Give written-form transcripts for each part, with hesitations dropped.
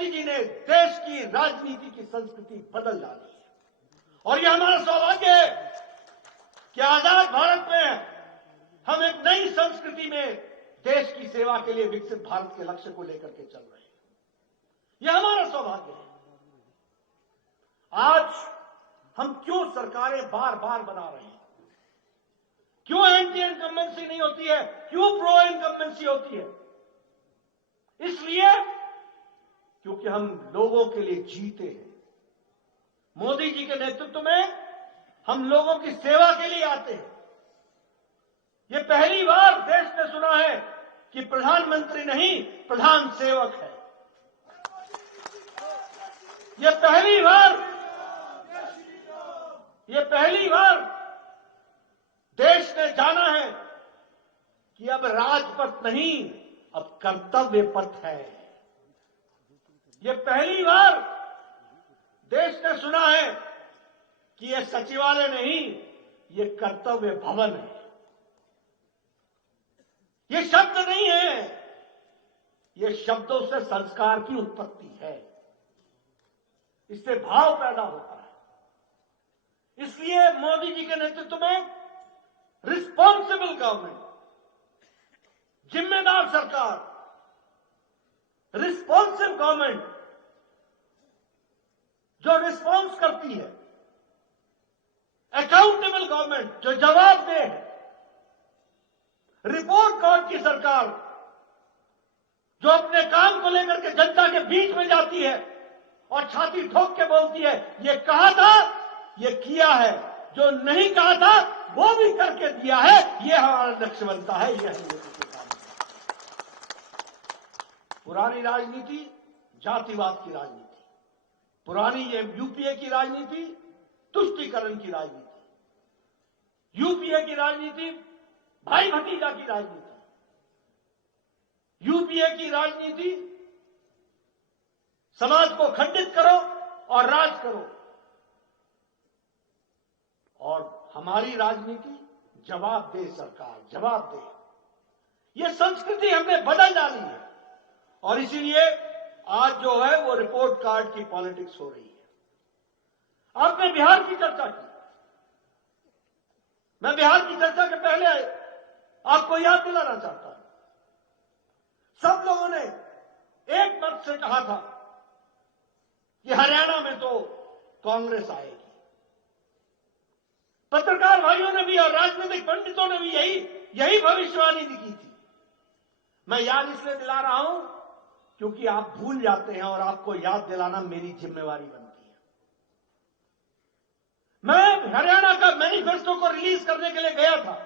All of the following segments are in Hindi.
मोदी जी ने देश की राजनीति की संस्कृति बदल डाली है। और यह हमारा सौभाग्य है कि आजाद भारत में हम एक नई संस्कृति में देश की सेवा के लिए विकसित भारत के लक्ष्य को लेकर के चल रहे हैं। यह हमारा सौभाग्य है। आज हम क्यों सरकारें बार बार बना रहे हैं, क्यों एंटी इनकम्बेंसी नहीं होती है, क्यों प्रो इनकम्बेंसी होती है? इसलिए क्योंकि हम लोगों के लिए जीते हैं। मोदी जी के नेतृत्व में हम लोगों की सेवा के लिए आते हैं। ये पहली बार देश ने सुना है कि प्रधानमंत्री नहीं, प्रधान सेवक है। ये पहली बार देश ने जाना है कि अब राजपथ नहीं, अब कर्तव्य पथ है। ये पहली बार देश ने सुना है कि ये सचिवालय नहीं, ये कर्तव्य भवन है। ये शब्द नहीं है, ये शब्दों से संस्कार की उत्पत्ति है। इससे भाव पैदा होता है। इसलिए मोदी जी के नेतृत्व में रिस्पॉन्सिबल गवर्नमेंट, जिम्मेदार सरकार, रिस्पॉन्सिव गवर्नमेंट जो रिस्पॉन्स करती है, अकाउंटेबल गवर्नमेंट जो जवाबदेह है, रिपोर्ट कार्ड की सरकार जो अपने काम को लेकर के जनता के बीच में जाती है और छाती ठोक के बोलती है, ये कहा था, ये किया है, जो नहीं कहा था वो भी करके दिया है। ये हमारा लक्ष्य बनता है। यह पुरानी राजनीति जातिवाद की राजनीति, पुरानी ये यूपीए की राजनीति तुष्टीकरण की राजनीति, यूपीए की राजनीति भाई भतीजा की राजनीति, यूपीए की राजनीति समाज को खंडित करो और राज करो, और हमारी राजनीति जवाबदेह सरकार, जवाबदेह। यह संस्कृति हमने बदल डाली है और इसीलिए आज जो है वो रिपोर्ट कार्ड की पॉलिटिक्स हो रही है। आपने बिहार की चर्चा की, मैं बिहार की चर्चा के पहले आपको याद दिलाना चाहता हूं। सब लोगों ने एक मत से कहा था कि हरियाणा में तो कांग्रेस आएगी। पत्रकार भाइयों ने भी और राजनीतिक पंडितों ने भी यही भविष्यवाणी की थी। मैं याद इसलिए दिला रहा हूं क्योंकि आप भूल जाते हैं और आपको याद दिलाना मेरी जिम्मेवारी बनती है। मैं हरियाणा का मैनिफेस्टो को रिलीज करने के लिए गया था।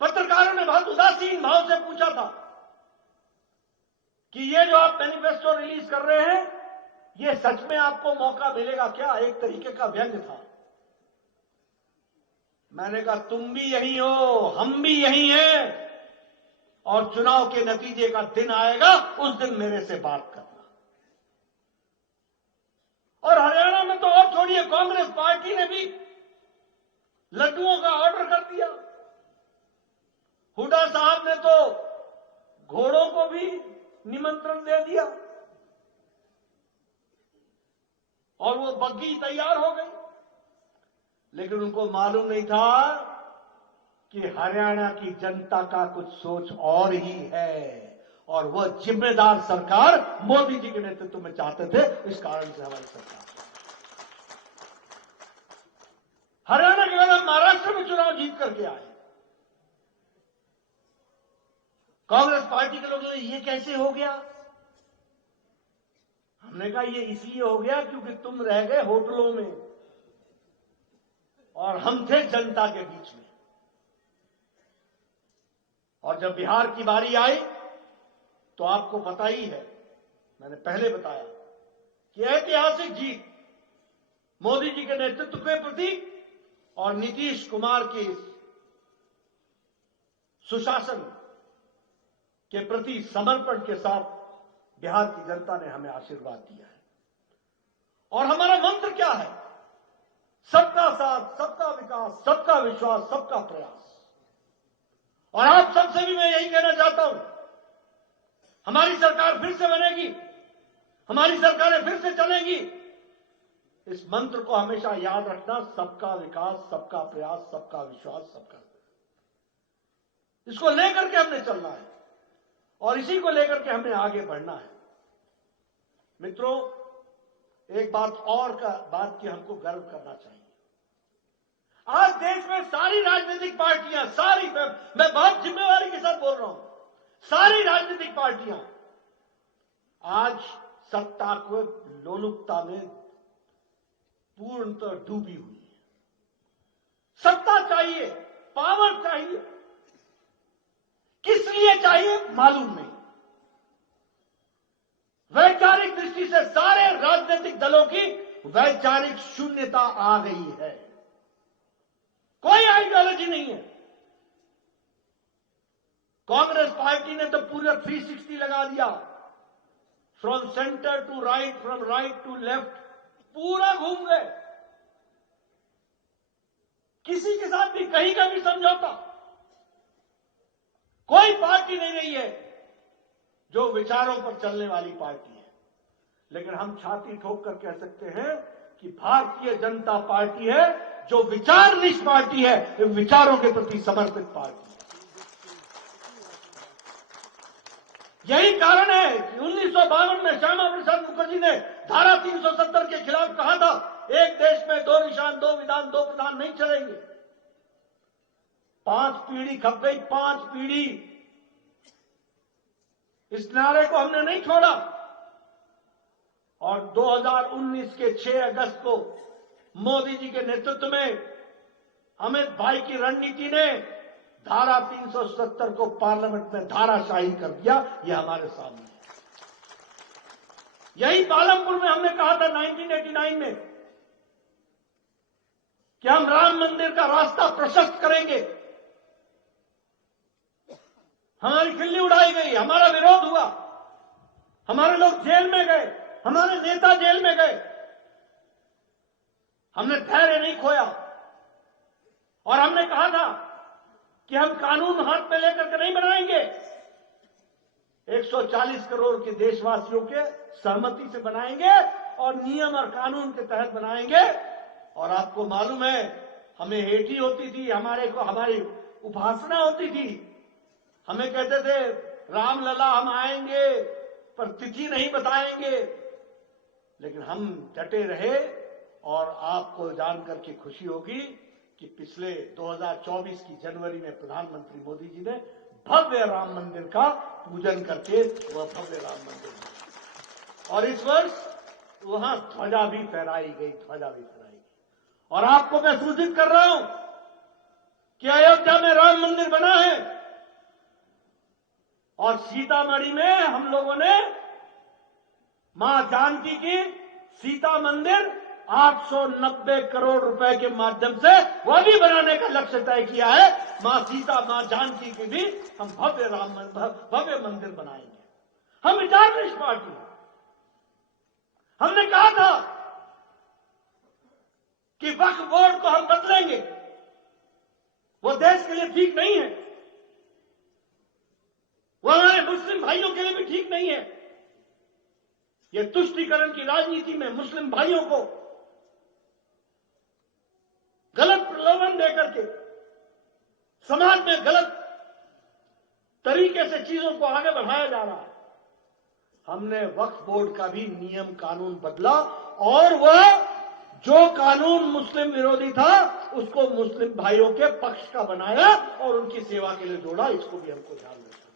पत्रकारों ने बहुत उदासीन भाव से पूछा था कि ये जो आप मैनिफेस्टो रिलीज कर रहे हैं, ये सच में आपको मौका मिलेगा क्या? एक तरीके का व्यंग था। मैंने कहा तुम भी यही हो, हम भी यही हैं, और चुनाव के नतीजे का दिन आएगा, उस दिन मेरे से बात करना। और हरियाणा में तो और छोड़िए, कांग्रेस पार्टी ने भी लड्डुओं का ऑर्डर कर दिया। हुड्डा साहब ने तो घोड़ों को भी निमंत्रण दे दिया और वो बग्गी तैयार हो गई। लेकिन उनको मालूम नहीं था कि हरियाणा की जनता का कुछ सोच और ही है, और वह जिम्मेदार सरकार मोदी जी के नेतृत्व में चाहते थे। इस कारण से हमारी सरकार, हरियाणा के बाद हम महाराष्ट्र में चुनाव जीत करके आए। कांग्रेस पार्टी के लोगों ने ये कैसे हो गया? हमने कहा ये इसलिए हो गया क्योंकि तुम रह गए होटलों में और हम थे जनता के बीच में। और जब बिहार की बारी आई तो आपको पता ही है, मैंने पहले बताया कि ऐतिहासिक जीत मोदी जी के नेतृत्व के प्रति और नीतीश कुमार के सुशासन के प्रति समर्पण के साथ बिहार की जनता ने हमें आशीर्वाद दिया है। और हमारा मंत्र क्या है? सबका साथ, सबका विकास, सबका विश्वास, सबका प्रयास। और आप सबसे भी मैं यही कहना चाहता हूं हमारी सरकार फिर से बनेगी, हमारी सरकारें फिर से चलेंगी। इस मंत्र को हमेशा याद रखना, सबका विकास, सबका प्रयास, सबका विश्वास, सबका, इसको लेकर के हमने चलना है और इसी को लेकर के हमने आगे बढ़ना है। मित्रों, एक बात की हमको गर्व करना चाहिए। आज देश में सारी राजनीतिक पार्टियां, मैं बहुत जिम्मेवारी के साथ बोल रहा हूं, सारी राजनीतिक पार्टियां आज सत्ता को लोलुपता में पूर्णतः डूबी हुई है। सत्ता चाहिए, पावर चाहिए, किस लिए चाहिए मालूम नहीं। वैचारिक दृष्टि से सारे राजनीतिक दलों की वैचारिक शून्यता आ गई है, कोई आइडियोलॉजी नहीं है। कांग्रेस पार्टी ने तो पूरा 360 लगा दिया, from centre to right, from right to left, पूरा घूम गए। किसी के साथ भी कहीं का भी समझौता, कोई पार्टी नहीं रही है जो विचारों पर चलने वाली पार्टी है। लेकिन हम छाती ठोक कर कह सकते हैं कि भारतीय जनता पार्टी है जो विचारनिष्ठ पार्टी है, विचारों के प्रति समर्पित पार्टी है। यही कारण है कि 1952 में श्यामा प्रसाद मुखर्जी ने धारा 370 के खिलाफ कहा था, एक देश में दो निशान, दो विधान, दो प्रधान नहीं चलेंगे। 5 पीढ़ी खप गई, 5 पीढ़ी। इस नारे को हमने नहीं छोड़ा और 2019 के 6 अगस्त को मोदी जी के नेतृत्व में अमित भाई की रणनीति ने धारा 370 को पार्लियामेंट में धाराशाही कर दिया। यह हमारे सामने है। यही पालमपुर में हमने कहा था 1989 में कि हम राम मंदिर का रास्ता प्रशस्त करेंगे। हमारी खिल्ली उड़ाई गई, हमारा विरोध हुआ, हमारे लोग जेल में गए, हमारे नेता जेल में गए। हमने धैर्य नहीं खोया और हमने कहा था कि हम कानून हाथ में लेकर के नहीं बनाएंगे, 140 करोड़ के देशवासियों के सहमति से बनाएंगे और नियम और कानून के तहत बनाएंगे। और आपको मालूम है, हमें हेठी होती थी, हमारी उपासना होती थी। हमें कहते थे राम लला हम आएंगे पर तिथि नहीं बताएंगे, लेकिन हम डटे रहे। और आपको जानकर के खुशी होगी कि पिछले 2024 की जनवरी में प्रधानमंत्री मोदी जी ने भव्य राम मंदिर का पूजन करके वह भव्य राम मंदिर बना। और इस वर्ष वहां ध्वजा भी फहराई गई। और आपको मैं सूचित कर रहा हूं कि अयोध्या में राम मंदिर बना है और सीतामढ़ी में हम लोगों ने मां जानकी की सीता मंदिर 890 करोड़ रुपए के माध्यम से वह भी बनाने का लक्ष्य तय किया है। मां जानकी की भी हम भव्य मंदिर बनाएंगे। हम विचारनिष्ठ पार्टी हैं। हमने कहा था कि वक्फ बोर्ड को हम बदलेंगे, वो देश के लिए ठीक नहीं है, वो हमारे मुस्लिम भाइयों के लिए भी ठीक नहीं है। ये तुष्टीकरण की राजनीति में मुस्लिम भाइयों को गलत प्रलोभन देकर के समाज में गलत तरीके से चीजों को आगे बढ़ाया जा रहा है। हमने वक्फ बोर्ड का भी नियम कानून बदला और वह जो कानून मुस्लिम विरोधी था उसको मुस्लिम भाइयों के पक्ष का बनाया और उनकी सेवा के लिए जोड़ा। इसको भी हमको ध्यान रखना।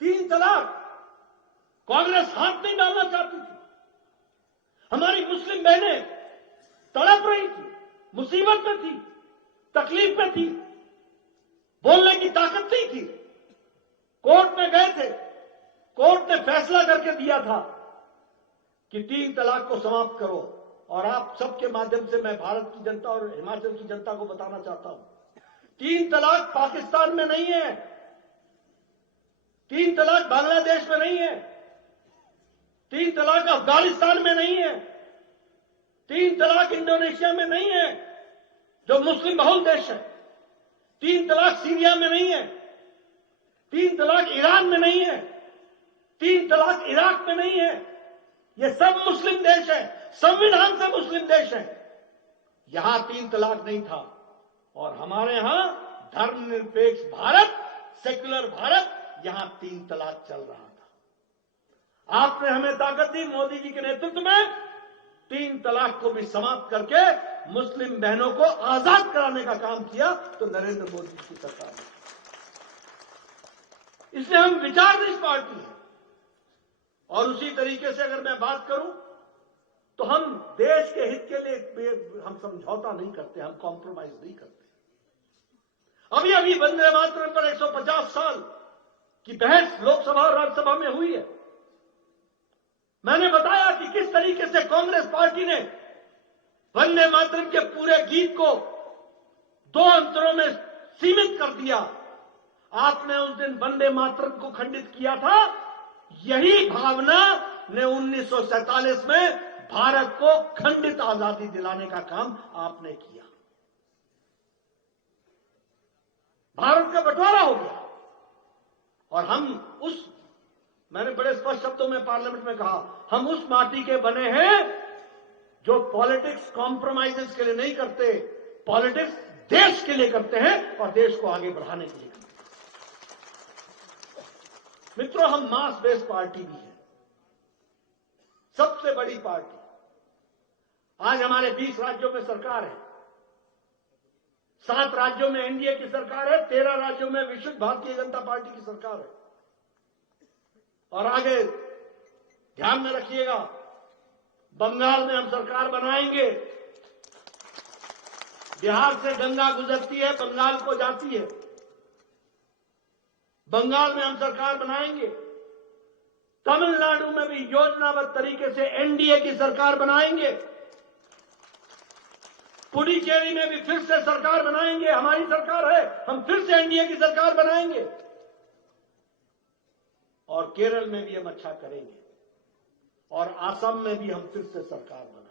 3 तलाक कांग्रेस हाथ नहीं डालना चाहती थी। हमारी मुस्लिम बहनें तड़प रही थी, मुसीबत में थी, तकलीफ में थी, बोलने की ताकत नहीं थी। कोर्ट में गए थे, कोर्ट ने फैसला करके दिया था कि 3 तलाक को समाप्त करो। और आप सबके माध्यम से मैं भारत की जनता और हिमाचल की जनता को बताना चाहता हूं, 3 तलाक पाकिस्तान में नहीं है, 3 तलाक बांग्लादेश में नहीं है, 3 तलाक अफगानिस्तान में नहीं है, 3 तलाक इंडोनेशिया में नहीं है जो मुस्लिम बहुल देश है, 3 तलाक सीरिया में नहीं है, 3 तलाक ईरान में नहीं है, 3 तलाक इराक में नहीं है। ये सब मुस्लिम देश है, संविधान से मुस्लिम देश है। यहां 3 तलाक नहीं था और हमारे यहां धर्मनिरपेक्ष भारत, सेक्युलर भारत, यहां 3 तलाक चल रहा था। आपने हमें ताकत दी मोदी जी के नेतृत्व में, 3 तलाक को भी समाप्त करके मुस्लिम बहनों को आजाद कराने का काम किया तो नरेंद्र मोदी की सरकार ने। इसलिए हम विचारधीश पार्टी हैं और उसी तरीके से अगर मैं बात करूं तो हम देश के हित के लिए हम समझौता नहीं करते, हम कॉम्प्रोमाइज नहीं करते। अभी अभी वंदे मातरम पर 150 साल की बहस लोकसभा और राज्यसभा में हुई है। मैंने बताया कि किस तरीके से कांग्रेस पार्टी ने वंदे मातरम के पूरे गीत को 2 अंतरों में सीमित कर दिया। आपने उस दिन वंदे मातरम को खंडित किया था। यही भावना ने 1947 में भारत को खंडित आजादी दिलाने का काम आपने किया। भारत का बंटवारा हो गया और मैंने बड़े स्पष्ट शब्दों में पार्लियामेंट में कहा, हम उस माटी के बने हैं जो पॉलिटिक्स कॉम्प्रोमाइजेस के लिए नहीं करते, पॉलिटिक्स देश के लिए करते हैं और देश को आगे बढ़ाने के लिए करते हैं। मित्रों, हम मास बेस्ड पार्टी भी है, सबसे बड़ी पार्टी। आज हमारे 20 राज्यों में सरकार है, 7 राज्यों में एनडीए की सरकार है, 13 राज्यों में विशुद्ध भारतीय जनता पार्टी की सरकार है। और आगे ध्यान में रखिएगा, बंगाल में हम सरकार बनाएंगे। बिहार से गंगा गुजरती है, बंगाल को जाती है। बंगाल में हम सरकार बनाएंगे। तमिलनाडु में भी योजनाबद्ध तरीके से एनडीए की सरकार बनाएंगे। पुडुचेरी में भी फिर से सरकार बनाएंगे, हमारी सरकार है, हम फिर से एनडीए की सरकार बनाएंगे। और केरल में भी हम अच्छा करेंगे और असम में भी हम फिर से सरकार बनाएंगे।